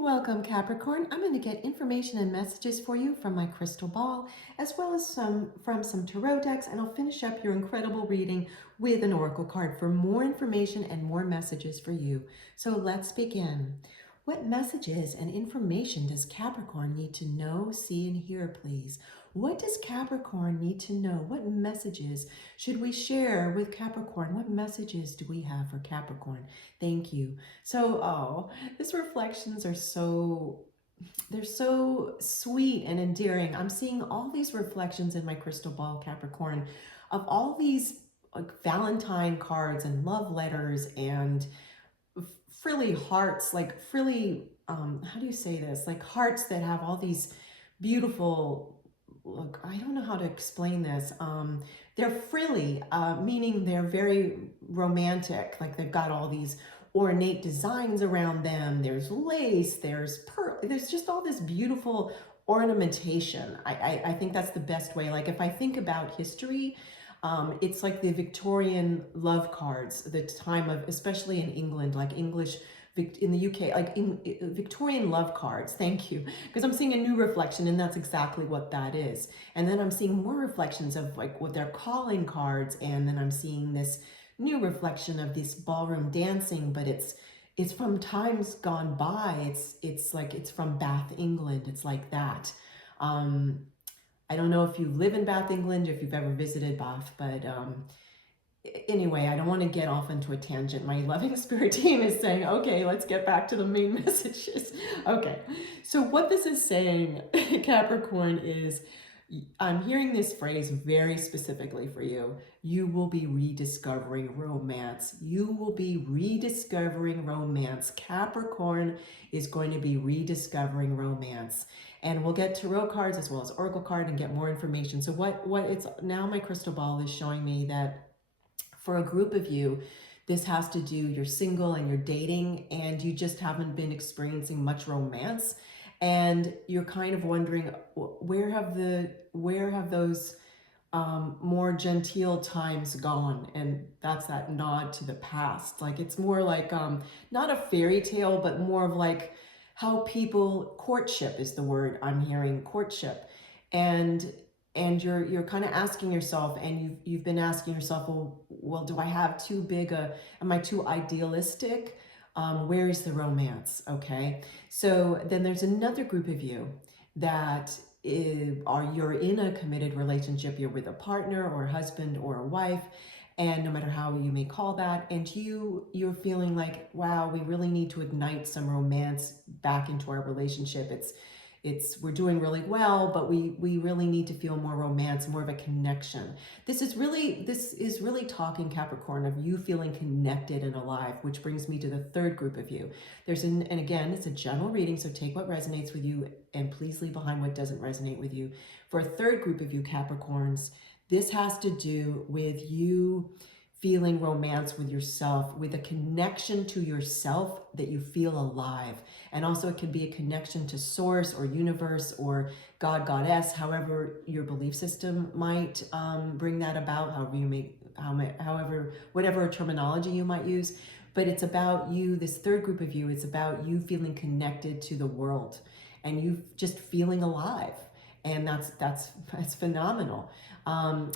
Welcome, Capricorn. I'm going to get information and messages for you from my crystal ball, as well as from some tarot decks, and I'll finish up your incredible reading with an oracle card for more information and more messages for you. So let's begin. What messages and information does Capricorn need to know, see, and hear, please? What does Capricorn need to know? What messages should we share with Capricorn? What messages do we have for Capricorn? Thank you. So, these reflections are they're so sweet and endearing. I'm seeing all these reflections in my crystal ball, Capricorn, of all these like Valentine cards and love letters and frilly hearts, like frilly, how do you say this? Like hearts that have all these beautiful, look, I don't know how to explain this. They're frilly, meaning they're very romantic. Like they've got all these ornate designs around them. There's lace, there's pearl, there's just all this beautiful ornamentation. I think that's the best way. Like if I think about history, it's like the Victorian love cards, the time of, especially in England, like English, in the UK, like in Victorian love cards, thank you, because I'm seeing a new reflection and that's exactly what that is. And then I'm seeing more reflections of like what they're calling cards, and then I'm seeing this new reflection of this ballroom dancing, but it's from times gone by. It's like it's from Bath, England. It's like that. I don't know if you live in Bath, England, or if you've ever visited Bath, but anyway, I don't want to get off into a tangent. My loving spirit team is saying, okay, let's get back to the main messages. Okay, so what this is saying, Capricorn, is I'm hearing this phrase very specifically for you. You will be rediscovering romance. You will be rediscovering romance. Capricorn is going to be rediscovering romance. And we'll get tarot cards as well as oracle card and get more information. So what it's now, my crystal ball is showing me that for a group of you, this has to do, you're single and you're dating and you just haven't been experiencing much romance. And you're kind of wondering, where have those more genteel times gone? And that's that nod to the past. Like it's more like not a fairy tale, but more of like how people, courtship is the word I'm hearing, courtship. And you're kind of asking yourself, and you've been asking yourself, well, do I have too big am I too idealistic? Where is the romance? Okay, so then there's another group of you that you're in a committed relationship. You're with a partner or a husband or a wife, and no matter how you may call that, and you're feeling like, wow, we really need to ignite some romance back into our relationship. We're doing really well, but we really need to feel more romance, more of a connection. This is really talking, Capricorn, of you feeling connected and alive, which brings me to the third group of you. And again, it's a general reading, so take what resonates with you and please leave behind what doesn't resonate with you. For a third group of you, Capricorns, this has to do with you feeling romance with yourself, with a connection to yourself that you feel alive. And also it can be a connection to source or universe or God, goddess, however your belief system might bring that about, whatever terminology you might use. But it's about you, this third group of you, it's about you feeling connected to the world and you just feeling alive. And that's phenomenal.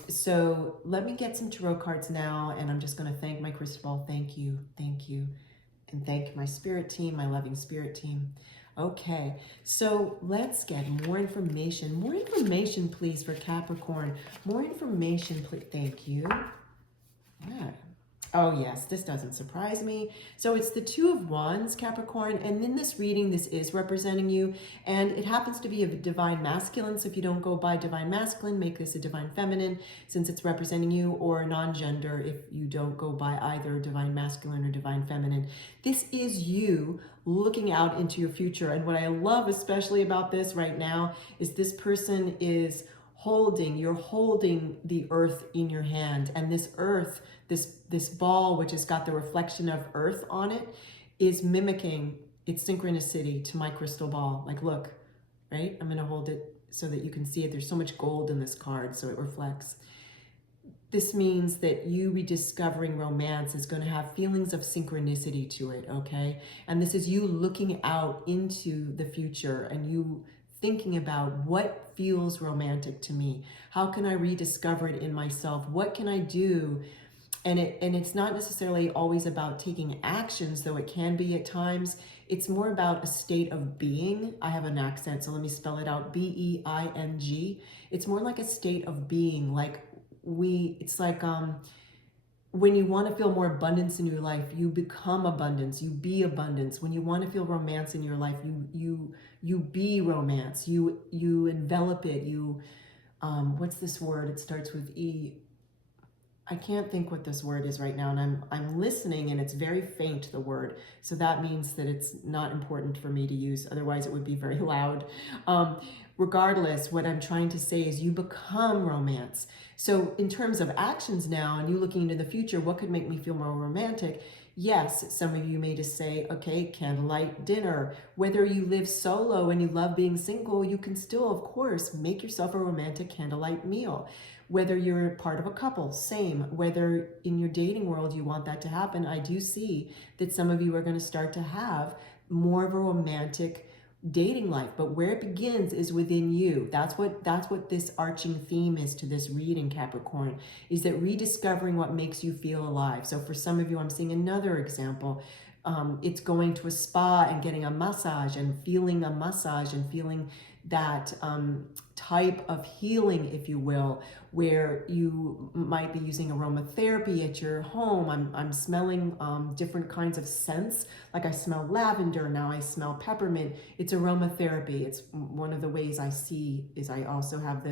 So let me get some tarot cards now, and I'm just going to thank my crystal ball. Thank you, and thank my spirit team, my loving spirit team. Okay, so let's get more information. More information, please, for Capricorn. More information, please. Thank you. Yeah. Oh yes, this doesn't surprise me. So it's the Two of Wands, Capricorn, and in this reading, this is representing you, and it happens to be a divine masculine, so if you don't go by divine masculine, make this a divine feminine, since it's representing you, or non-gender if you don't go by either divine masculine or divine feminine. This is you looking out into your future, and what I love especially about this right now is this person is you're holding the earth in your hand, and this earth, this ball, which has got the reflection of earth on it, is mimicking its synchronicity to my crystal ball. Like, look, right? I'm going to hold it so that you can see it. There's so much gold in this card, so it reflects. This means that you rediscovering romance is going to have feelings of synchronicity to it, okay? And this is you looking out into the future and you thinking about what feels romantic to me. How can I rediscover it in myself? What can I do? And it's not necessarily always about taking actions, though it can be at times. It's more about a state of being. I have an accent, so let me spell it out. B-E-I-N-G. It's more like a state of being, like it's like when you want to feel more abundance in your life, you become abundance, you be abundance. When you want to feel romance in your life, you be romance, you envelop it. You what's this word? It starts with E. I can't think what this word is right now, and I'm listening, and it's very faint, the word. So that means that it's not important for me to use. Otherwise, it would be very loud. Regardless, what I'm trying to say is you become romance. So in terms of actions now, and you looking into the future, what could make me feel more romantic? Yes, some of you may just say, okay, candlelight dinner. Whether you live solo and you love being single, you can still, of course, make yourself a romantic candlelight meal. Whether you're part of a couple, same. Whether in your dating world you want that to happen, I do see that some of you are going to start to have more of a romantic dating life. But where it begins is within you. That's what this arching theme is to this reading, Capricorn, is that rediscovering what makes you feel alive. So for some of you, I'm seeing another example. It's going to a spa and getting a massage and feeling that type of healing, if you will, where you might be using aromatherapy at your home. I'm smelling different kinds of scents. Like I smell lavender, now I smell peppermint. It's aromatherapy. It's one of the ways I see is I also have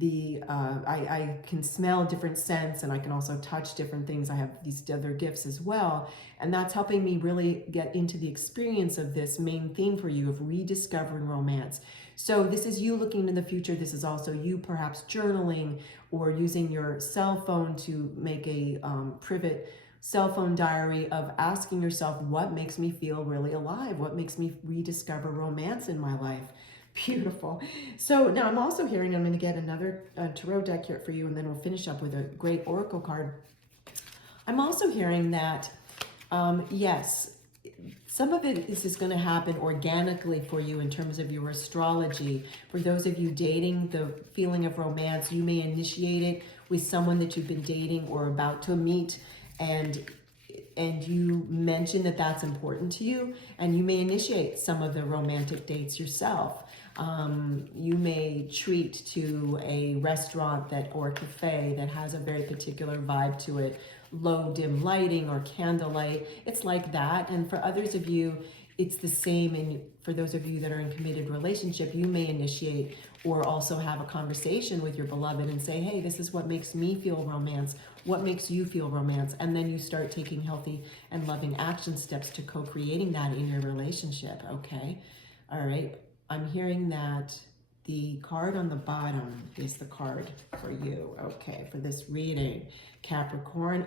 I can smell different scents, and I can also touch different things. I have these other gifts as well, and that's helping me really get into the experience of this main theme for you of rediscovering romance. So this is you looking in the future. This is also you perhaps journaling or using your cell phone to make a private cell phone diary of asking yourself, what makes me feel really alive? What makes me rediscover romance in my life? Beautiful. So now I'm also hearing, I'm going to get another tarot deck here for you, and then we'll finish up with a great oracle card. I'm also hearing that, yes, some of it is going to happen organically for you in terms of your astrology. For those of you dating, the feeling of romance, you may initiate it with someone that you've been dating or about to meet, and you mention that that's important to you, and you may initiate some of the romantic dates yourself. You may treat to a restaurant or cafe that has a very particular vibe to it, low dim lighting or candlelight. It's like that. And for others of you, it's the same. And for those of you that are in committed relationship, you may initiate or also have a conversation with your beloved and say, hey, this is what makes me feel romance. What makes you feel romance? And then you start taking healthy and loving action steps to co-creating that in your relationship. Okay. All right. I'm hearing that the card on the bottom is the card for you, okay, for this reading, Capricorn.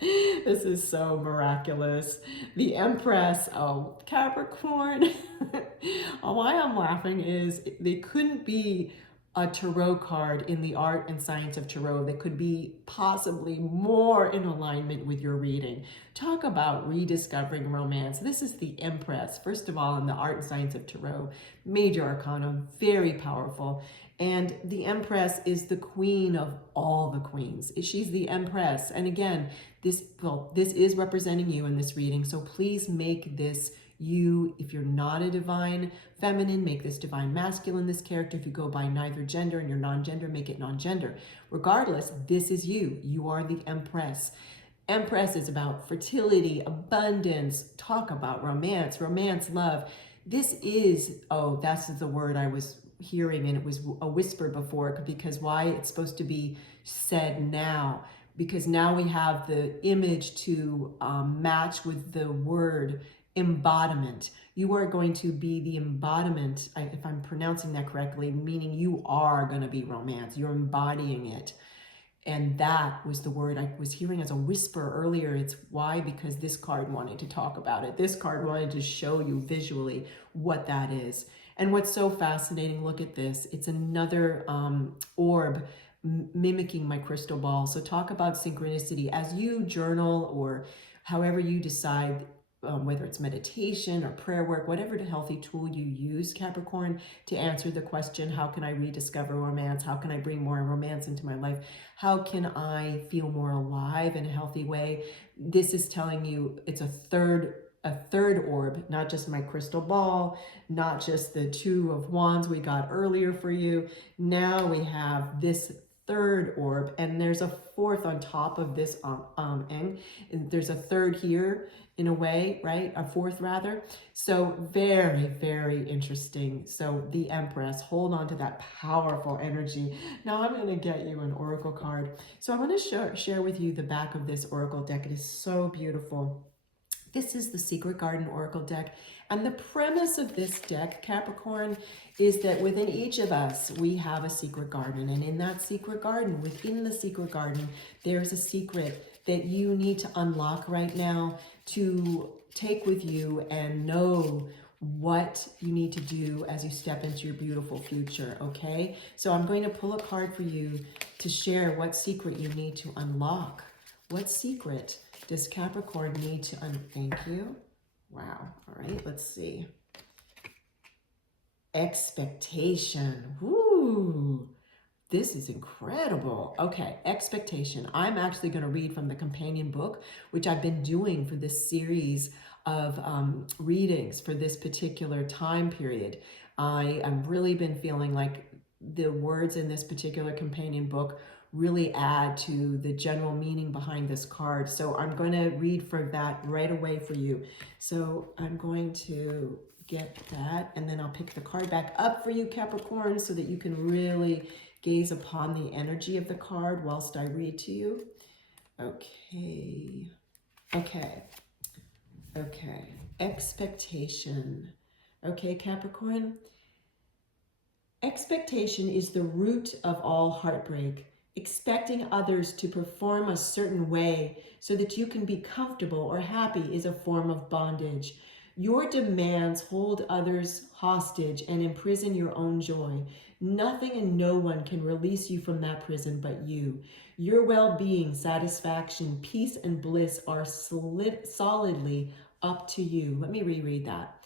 This is so miraculous. The Empress, oh, Capricorn. Why I'm laughing is they couldn't be a tarot card in the art and science of tarot that could be possibly more in alignment with your reading. Talk about rediscovering romance. This is the Empress, first of all, in the art and science of tarot, major arcana, very powerful. And the Empress is the queen of all the queens. She's the Empress. And again, this is representing you in this reading. So please make this you. If you're not a divine feminine, make this divine masculine, this character. If you go by neither gender and you're non-gender, make it non-gender. Regardless, this is you. You are the Empress. Empress is about fertility, abundance, talk about romance, love. This is, oh, that's the word I was hearing, and it was a whisper before, because why? It's supposed to be said now, because now we have the image to match with the word embodiment. You are going to be the embodiment, if I'm pronouncing that correctly, meaning you are going to be romance. You're embodying it. And that was the word I was hearing as a whisper earlier. It's why? Because this card wanted to talk about it. This card wanted to show you visually what that is. And what's so fascinating, look at this. It's another orb mimicking my crystal ball. So talk about synchronicity as you journal or however you decide, whether it's meditation or prayer work, whatever the healthy tool you use, Capricorn, to answer the question, how can I rediscover romance? How can I bring more romance into my life? How can I feel more alive in a healthy way? This is telling you it's a third orb, not just my crystal ball, not just the Two of Wands we got earlier for you. Now we have this third orb, and there's a fourth on top of this and there's a third here in a way, right? A fourth rather. So very, very interesting. So the Empress, hold on to that powerful energy. Now I'm going to get you an oracle card. So I want to share with you the back of this oracle deck. It is so beautiful. This is the Secret Garden Oracle deck. And the premise of this deck, Capricorn, is that within each of us, we have a secret garden. And in that secret garden, within the secret garden, there's a secret that you need to unlock right now to take with you and know what you need to do as you step into your beautiful future, okay? So I'm going to pull a card for you to share what secret you need to unlock. What secret does Capricorn need to thank you. Wow. All right, let's see. Expectation. Woo. This is incredible. Okay, expectation. I'm actually going to read from the companion book, which I've been doing for this series of readings for this particular time period. I have really been feeling like the words in this particular companion book really add to the general meaning behind this card. So I'm going to read for that right away for you. So I'm going to get that, and then I'll pick the card back up for you, Capricorn, so that you can really gaze upon the energy of the card whilst I read to you. Okay. Okay. Okay. Expectation. Okay, Capricorn. Expectation is the root of all heartbreak. Expecting others to perform a certain way so that you can be comfortable or happy is a form of bondage. Your demands hold others hostage and imprison your own joy. Nothing and no one can release you from that prison but you. Your well-being, satisfaction, peace, and bliss are solidly up to you. Let me reread that.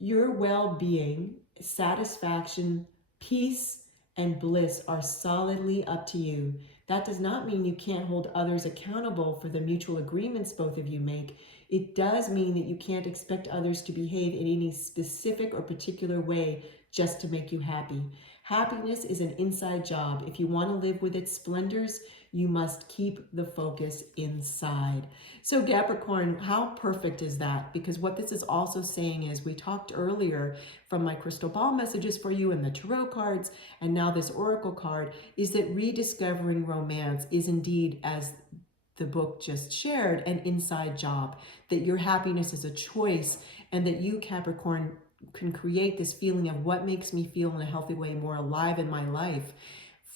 Your well-being, satisfaction, peace, and bliss are solidly up to you. That does not mean you can't hold others accountable for the mutual agreements both of you make. It does mean that you can't expect others to behave in any specific or particular way just to make you happy. Happiness is an inside job. If you want to live with its splendors, you must keep the focus inside. So Capricorn, how perfect is that? Because what this is also saying is, we talked earlier from my crystal ball messages for you and the tarot cards, and now this oracle card, is that rediscovering romance is indeed, as the book just shared, an inside job, that your happiness is a choice, and that you, Capricorn, can create this feeling of what makes me feel in a healthy way more alive in my life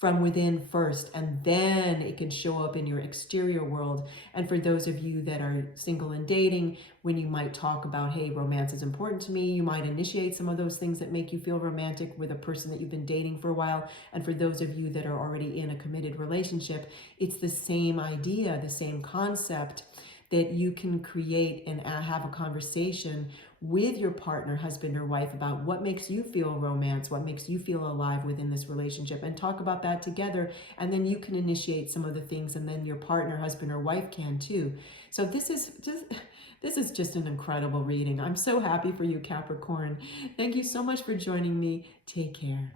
from within first, and then it can show up in your exterior world. And for those of you that are single and dating, when you might talk about, hey, romance is important to me, you might initiate some of those things that make you feel romantic with a person that you've been dating for a while. And for those of you that are already in a committed relationship, it's the same idea, the same concept, that you can create and have a conversation with your partner, husband or wife, about what makes you feel romance, what makes you feel alive within this relationship, and talk about that together. And then you can initiate some of the things, and then your partner, husband or wife can too. So this is just an incredible reading. I'm so happy for you, Capricorn. Thank you so much for joining me. Take care.